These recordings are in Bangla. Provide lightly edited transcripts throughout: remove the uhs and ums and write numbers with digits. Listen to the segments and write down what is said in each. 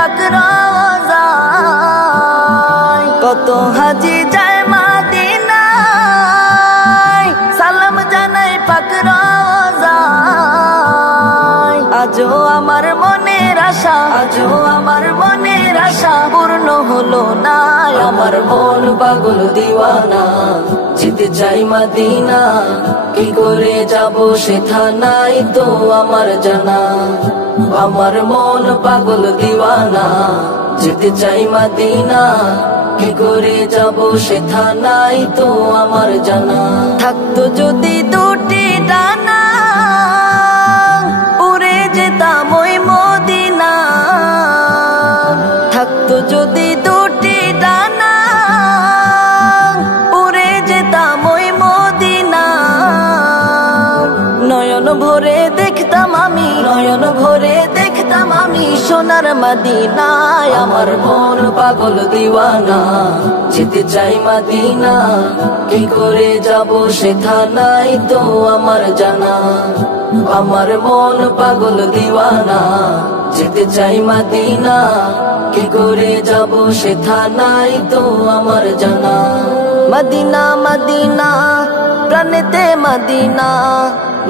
পাক রওজায়, কত হাজি যায় মদিনায়, সালাম জানাই পাক রওজায়। আজও আমার মনের আশা, আজও আমার মনের আশা পূর্ণ হলো না। আমার মন পাগল দিওয়ানা, যেতে চাই মদিনা, কি করে যাব সেথা নাই তো আমার জানা। আমার মন পাগল দিওয়ানা, যেতে চাই মদিনা, কি করে যাব সেথা নাই তো আমার জানা। থাকতো যদি দুটি ডানা, উড়ে যেতাম ওই মদিনা। থাকতো যদি দুটি ডানা, উড়ে যেতাম ওই মদিনা। নয়ন ভরে দেখতাম আমি, নয়ন ভরে দেখতাম আমি সোনার মদিনায়। আমার মন পাগল দিওয়ানা, যেতে চাই মদিনা, কি করে যাব সেথা নাই তো আমার জানা। আমার মন পাগল দিওয়ানা, যেতে চাই মদিনা, কি করে যাব সেথা নাই তো আমার জানা। মদিনা মদিনা প্রাণেতে মদিনা,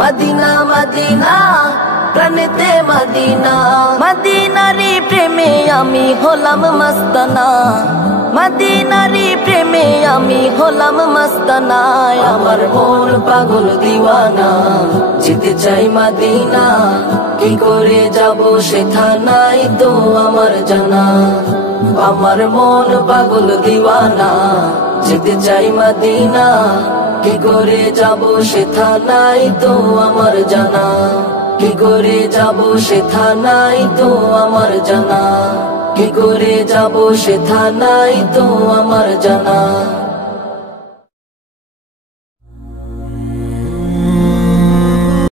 মদিনা মদিনা প্রাণেতে মদিনা। মদিনারি প্রেমে আমি হলাম মস্তানা, মদিনারি প্রেমে আমি হলাম মস্তানা। আমার মন পাগল দিওয়ানা, যেতে চাই মদিনা, কি করে যাব সেথা নাই তো আমার জানা। আমার মন পাগল দিওয়ানা, যেতে চাই মদিনা, কি করে যাব সেথা নাই তো আমার জানা। কি করে যাব সেথা নাই তো আমার জানা, কি করে যাব সেথা নাই তো আমার জানা।